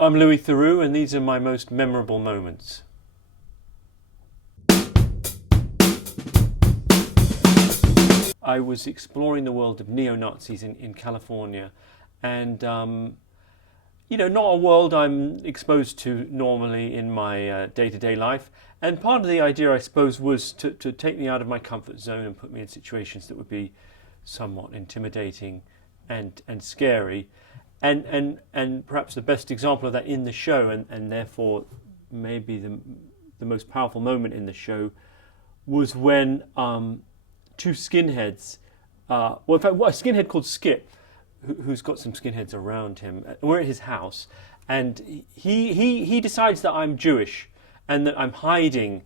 I'm Louis Theroux, and these are my most memorable moments. I was exploring the world of neo-Nazis in California, and not a world I'm exposed to normally in my day-to-day life. And part of the idea, I suppose, was to take me out of my comfort zone and put me in situations that would be somewhat intimidating and scary. And perhaps the best example of that in the show, and therefore maybe the most powerful moment in the show, was when two skinheads, in fact, a skinhead called Skip, who's got some skinheads around him. We're at his house, and he decides that I'm Jewish and that I'm hiding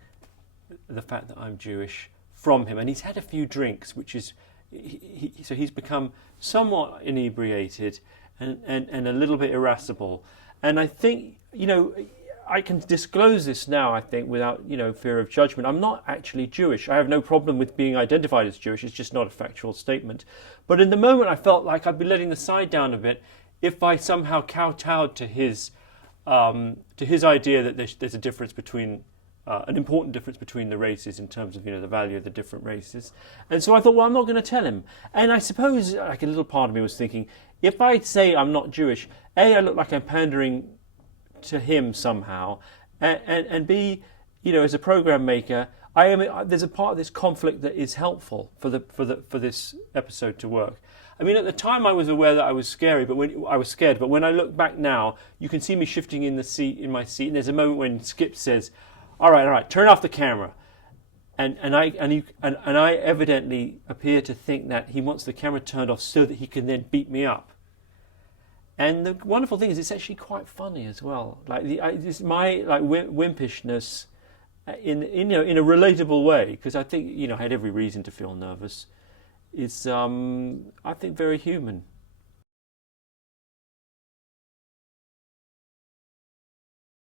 the fact that I'm Jewish from him. And he's had a few drinks, which is so he's become somewhat inebriated and a little bit irascible. And I think I can disclose this now, I think, without fear of judgment. I'm not actually Jewish. I have no problem with being identified as Jewish. It's just not a factual statement. But in the moment, I felt like I'd be letting the side down a bit if I somehow kowtowed to his idea that there's a difference between an important difference between the races in terms of the value of the different races. And so I thought, well, I'm not going to tell him. And I suppose like a little part of me was thinking, if I say I'm not Jewish, A, I look like I'm pandering to him somehow, and B, as a program maker, there's a part of this conflict that is helpful for this episode to work. I mean, at the time I was aware that I was scared, but when I look back now, you can see me shifting in my seat, and there's a moment when Skip says, all right, turn off the camera. And I evidently appear to think that he wants the camera turned off so that he can then beat me up. And the wonderful thing is, it's actually quite funny as well. Like my wimpishness, in a relatable way, because I think I had every reason to feel nervous. Is I think very human.